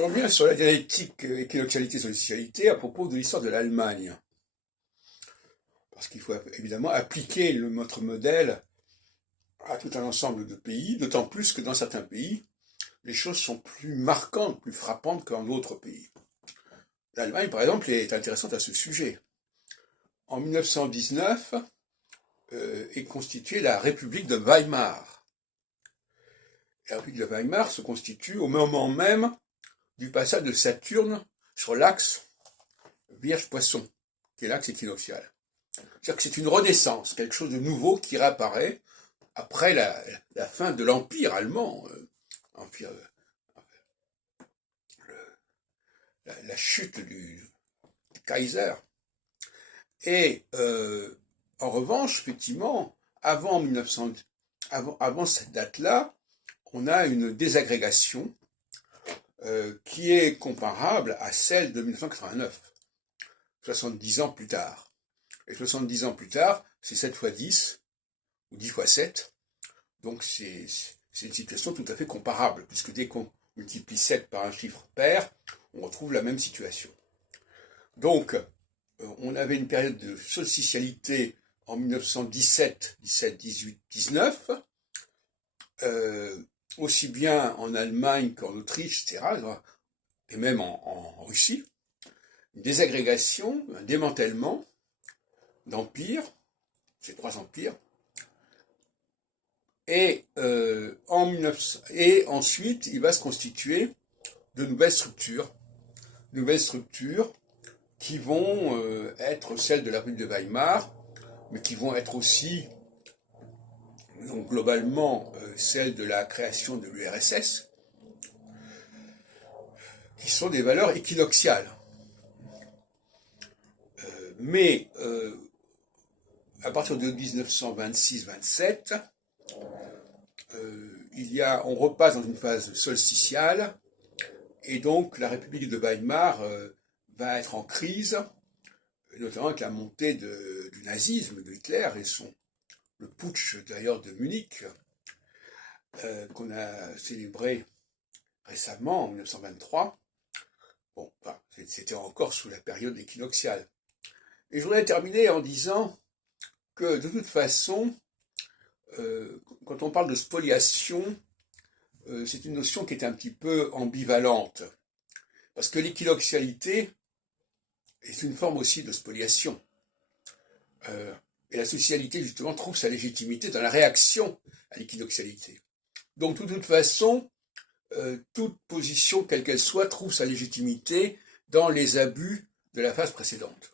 Je reviens sur la dialectique équinoxialité-solstitialité à propos de l'histoire de l'Allemagne. Parce qu'il faut évidemment appliquer notre modèle à tout un ensemble de pays, d'autant plus que dans certains pays, les choses sont plus marquantes, plus frappantes qu'en d'autres pays. L'Allemagne, par exemple, est intéressante à ce sujet. En 1919 est constituée la République de Weimar. La République de Weimar se constitue au moment même du passage de Saturne sur l'axe Vierge-Poisson, qui est l'axe équinoxial. C'est-à-dire que c'est une renaissance, quelque chose de nouveau qui réapparaît après la fin de l'Empire allemand, la chute du Kaiser. Et en revanche, effectivement, avant cette date-là, on a une désagrégation qui est comparable à celle de 1989, 70 ans plus tard. Et 70 ans plus tard, c'est 7 fois 10, ou 10 fois 7, donc c'est une situation tout à fait comparable, puisque dès qu'on multiplie 7 par un chiffre pair, on retrouve la même situation. Donc, on avait une période de solstitialité en 1917, 17, 18, 19, aussi bien en Allemagne qu'en Autriche, etc., et même en Russie, une désagrégation, un démantèlement d'empires, ces trois empires, et ensuite il va se constituer de nouvelles structures qui vont être celles de la République de Weimar, mais qui vont être aussi, donc globalement, celles de la création de l'URSS, qui sont des valeurs équinoxiales. Mais à partir de 1926-27, on repasse dans une phase solsticiale, et donc la République de Weimar va être en crise, notamment avec la montée du nazisme, de Hitler, et le putsch d'ailleurs de Munich, qu'on a célébré récemment, en 1923. Bon, enfin, c'était encore sous la période équinoxiale. Et je voudrais terminer en disant que, de toute façon, quand on parle de spoliation, c'est une notion qui est un petit peu ambivalente. Parce que l'équinoxialité est une forme aussi de spoliation. Et la socialité, justement, trouve sa légitimité dans la réaction à l'équinoxialité. Donc, de toute façon, toute position, quelle qu'elle soit, trouve sa légitimité dans les abus de la phase précédente.